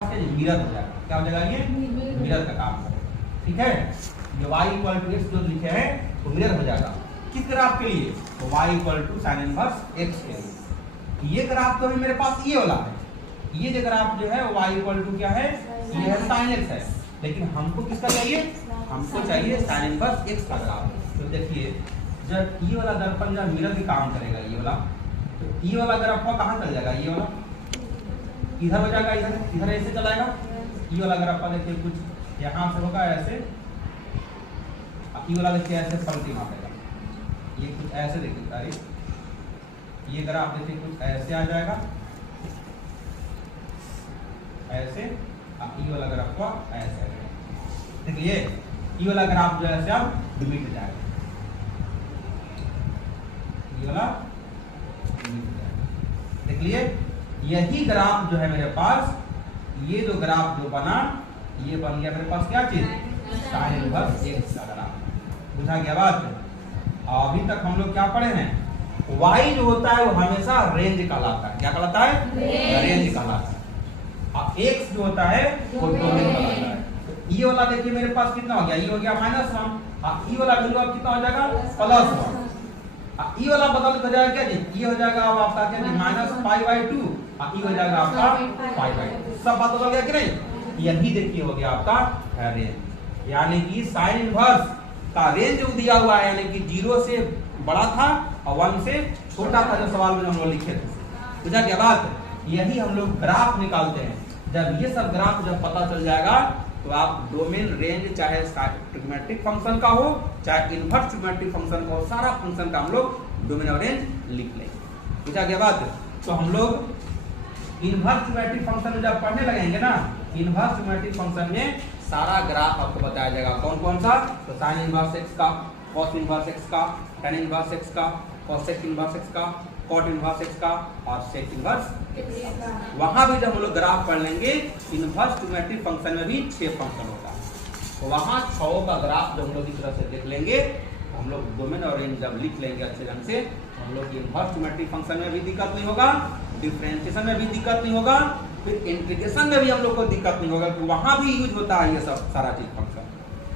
Mirror हो जाएगा। क्या हो जाएगा? ये मिरर का काम करेगा। ठीक है, ये y इक्वल टू एक्स जो लिखे हैं तो मिरर हो जाएगा। किस ग्राफ के लिए? तो y equal to sine inverse x के लिए। ये ग्राफ तो अभी मेरे पास ये वाला है, ये जो ग्राफ जो है y इक्वल टू क्या है? ये है साइन x है, लेकिन हमको किसका चाहिए? हमको चाहिए साइन इनवर्स x का ग्राफ। तो देखिए, जब ये वाला दर्पण जब मिरर के काम करेगा ये वाला, तो ये वाला ग्राफ कहाँ चल जाएगा? ये वाला इधर हो जाएगा, इधर ऐसे चलाएगा। ये वाला ग्राफ देखिए कुछ यहाँ से होगा ऐसे, ये वाला देखिए ऐसे पलटी मारेगा, ये कुछ ऐसे देखिए। अरे ये ग्राफ देखिए कुछ ऐसे आ जाएगा ऐसे, ये वाला ग्राफ को ऐसे आ जाएगा। देखिए ये वाला ग्राफ जो है ऐसे अब मिट जाएगा, ये वाला मिट जाएगा। देख लिए, यही ग्राफ जो है मेरे पास, ये जो ग्राफ जो बना, ये बन गया मेरे पास क्या चीज? साइन इनवर्स x का ग्राफ। बुझा गया बात? अभी तक हम लोग क्या पढ़े हैं? y जो होता है वो हमेशा रेंज कहलाता है। क्या कहलाता है? रेंज कहलाता है। और x जो होता है वो डोमेन कहलाता है। तो ये वाला देखिए मेरे पास कितना हो गया? ये हो गया -1, और ये वाला वैल्यू अब कितना हो जाएगा? +1। ये वाला बदल हो जाएगा क्या जी? ये हो जाएगा अब आपका क्या जी? -π/2, और ये हो जाएगा आपका π/2। सब बात बदल गया कि नहीं? यही देखिए हो गया आपका रेंज, यानी कि साइन इनवर्स का रेंज जो दिया हुआ है, यानी कि 0 से बड़ा था और 1 से छोटा था, जो सवाल में हम लोग लिखे थे। बुझा क्या बात? यही हम लोग ग्राफ निकालते हैं। जब ये सब ग्राफ जब पता चल जाएगा तो आप डोमेन रेंज चाहे ट्रिग्मेट्रिक फंक्शन का हो चाहे इनवर्स ट्रिग्मेट्रिक फंक्शन का हो, सारा फंक्शन का हम लोग डोमेन और रेंज लिख लेंगे। बुझा क्या बात? तो हम लोग इनवर्स ट्रिग्मेट्रिक फंक्शन में जब पढ़ने लगेंगे ना, इनवर्स ट्रिग्मेट्रिक फंक्शन में सारा ग्राफ आपको बताया जाएगा। कौन कौन सा? तो साइन इनवर्स x का, कॉस इनवर्स x का, tan इनवर्स x का, कोसेक इनवर्स x का, कॉट इनवर्स x का और सेक इनवर्स x। वहां भी जब हम लोग ग्राफ पढ़ लेंगे, इनवर्स ट्रिग्मेट्रिक फंक्शन में भी 6 फंक्शन होता है, तो वहां 6 का ग्राफ जब हम लोग इस तरह से देख लेंगे, हम लोग डोमेन और रेंज जब लिख लेंगे अच्छे ढंग से, हम लोग इनवर्स ट्रिग्मेट्रिक फंक्शन में भी दिक्कत नहीं होगा, डिफरेंशिएशन में भी दिक्कत नहीं होगा, फिर इंटीग्रेशन में भी हम लोग को दिक्कत नहीं होगा, कि वहां भी यूज होता है ये सब सारा चीज फंक्शन।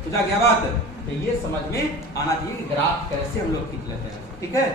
बुझा क्या बात? तो ये समझ में आना चाहिए कि ग्राफ कैसे हम लोग खींच लेते हैं। ठीक है।